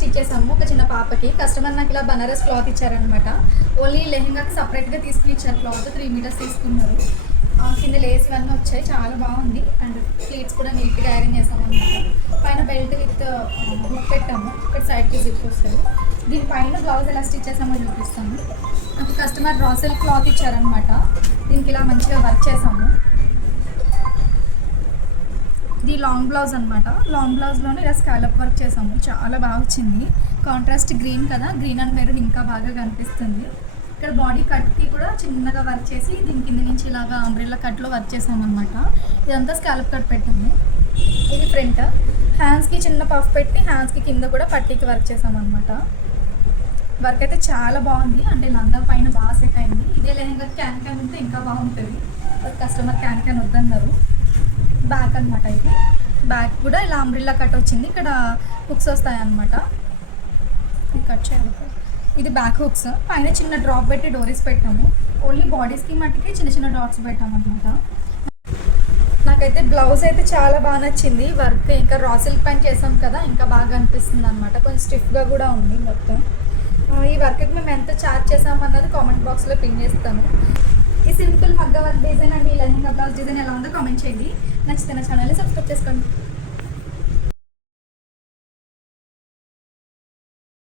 Stitch చేసాము ఒక చిన్న పాపకి. కస్టమర్ నాకు ఇలా బనారస్ క్లాత్ ఇచ్చారనమాట. ఓన్లీ లెహెంగాకి సపరేట్గా తీసుకుని ఇచ్చారు క్లాత్. 3 మీటర్స్ తీసుకున్నారు. కింద లేస్ ఇవన్నీ వచ్చాయి, చాలా బాగుంది. అండ్ ప్లీట్స్ కూడా నీట్గా ఐరన్ చేసాము అనమాట. పైన బెల్ట్ విత్ హుక్ పెట్టాము, ఇక్కడ సైడ్కి జిప్ వస్తుంది. దీనిపైన బ్లౌజ్ ఎలా స్టిచ్ చేసామో చూపిస్తాము. నాకు కస్టమర్ రాసెల్ క్లాత్ ఇచ్చారనమాట. దీనికి ఇలా మంచిగా వర్క్ చేసాము. ఇది లాంగ్ బ్లౌజ్ అనమాట. లాంగ్ బ్లౌజ్లోనే ఇలా స్కాలప్ వర్క్ చేసాము, చాలా బాగా వచ్చింది. కాంట్రాస్ట్ గ్రీన్ కదా, గ్రీన్ అండ్ మెరూన్ ఇంకా బాగా కనిపిస్తుంది. ఇక్కడ బాడీ కట్కి కూడా చిన్నగా వర్క్ చేసి దీని కింద నుంచి ఇలాగా అంబ్రెల్లా కట్లో వర్క్ చేసాము అనమాట. ఇదంతా స్కాలప్ కట్ పెట్టాము. ఇది ఫ్రంట్. హ్యాండ్స్కి చిన్న పఫ్ పెట్టి హ్యాండ్స్కి కింద కూడా పట్టీకి వర్క్ చేసామన్నమాట. వర్క్ అయితే చాలా బాగుంది. అంటే లంగా పైన బాగా సెట్ అయింది. ఇదే లెహంగా క్యాన్ ఉంటే ఇంకా బాగుంటుంది. కస్టమర్ క్యాన్ వద్దన్నారు. బ్యాక్ అనమాట. ఇది బ్యాక్ కూడా ఇలా అంబ్రిల్లా కట్ వచ్చింది. ఇక్కడ హుక్స్ వస్తాయి అన్నమాట. ఇది కట్ చేయాలి. ఇది బ్యాక్ హుక్స్. పైన చిన్న డ్రాప్ పెట్టి డోరీస్ పెట్టాము. ఓన్లీ బాడీస్కి మట్టుకి చిన్న చిన్న డాట్స్ పెట్టాము అనమాట. నాకైతే బ్లౌజ్ అయితే చాలా బాగా నచ్చింది. వర్క్ ఇంకా రా సిల్క్ పైన చేసాం కదా, ఇంకా బాగా అనిపిస్తుంది అనమాట. కొంచెం స్టిఫ్గా కూడా ఉంది మొత్తం. ఈ వర్క్కి మేము ఎంత ఛార్జ్ చేసామన్నది కామెంట్ బాక్స్లో పిన్ చేస్తాను. ఈ సింపుల్ మగ్గ వర్క్ డిజైన్ అండ్ ఈ లెహంగా బ్లౌజ్ డిజైన్ ఎలా ఉందో కామెంట్ చేయండి. నచ్చితే నా ఛానల్ని సబ్స్క్రైబ్ చేసుకోండి.